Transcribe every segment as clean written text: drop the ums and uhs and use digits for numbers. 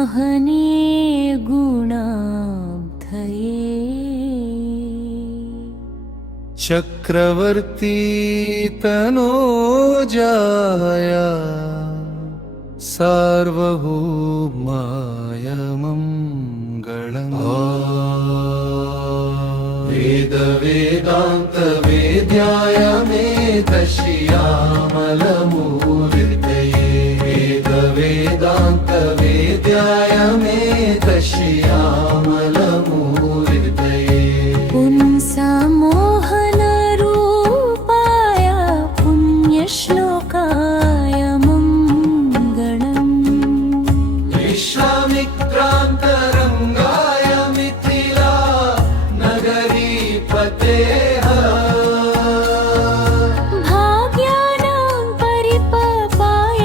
महने गुणाब्धये चक्रवर्ती तनोजाया सार्वभौमाय मङ्गलम्। वेद वेदान्त वेद्याय मेधश्यामलमूर्तये वेद वेदान्त वेद्याय मेधश्यामलमूर्तये पुंसमोहनरूपाय पुण्यश्लोकाय मङ्गलम्। विश्वामित्रान्तरङ्गाय मिथिला नगरीपतेः भाग्यानां परिपपाय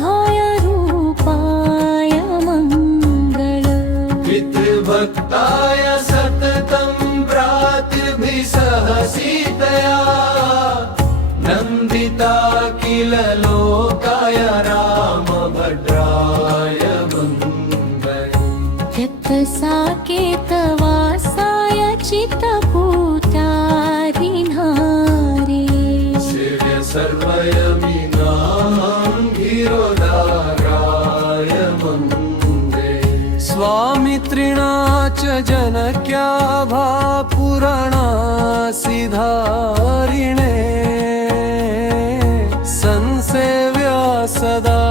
भयरूपाय मङ्गलम्। पितृभक्ताय सततं भ्रातृभिः सह सीतया नन्दिता किल लोकाय रामभद्राय मङ्गलम्। रक्तसाकेतवासाय चित्तपूतारिणारे सेव्य सर्वयमिनां गिरोधाराय मङ्गले। स्वामित्रिणा च जनक्या भापुराणासिधारिणे संसेव्या सदा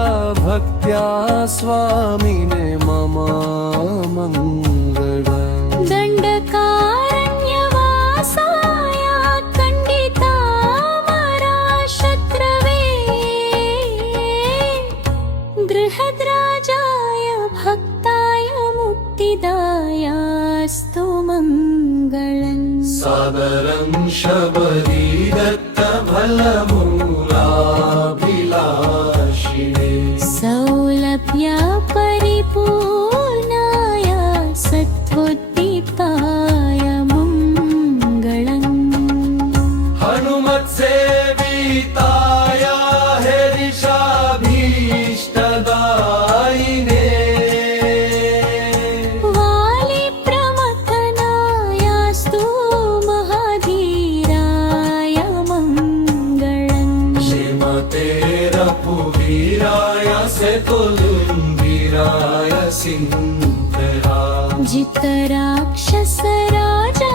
भक्त्या स्वामिने मम मङ्गलम्। दण्डकारण्यवासाय खण्डितामराशत्रवे गृहद्राजाय भक्ताय मुक्तिदायास्तु मङ्गलम्। सादरं शबरी दत्तफलमूलाभिलाषिणे सौलभ्य परिपूर्णाय सत्त्वोद्दीप्ताय मङ्गलम्। हनुमत्सेविताय हरिषाभीष्टदायिने वालिप्रमथनायास्तु महाधीराय मङ्गलम्। श्रीमते रघुवीराय सेतुलुम्बिराय सिन्धरा जितराक्षसराजा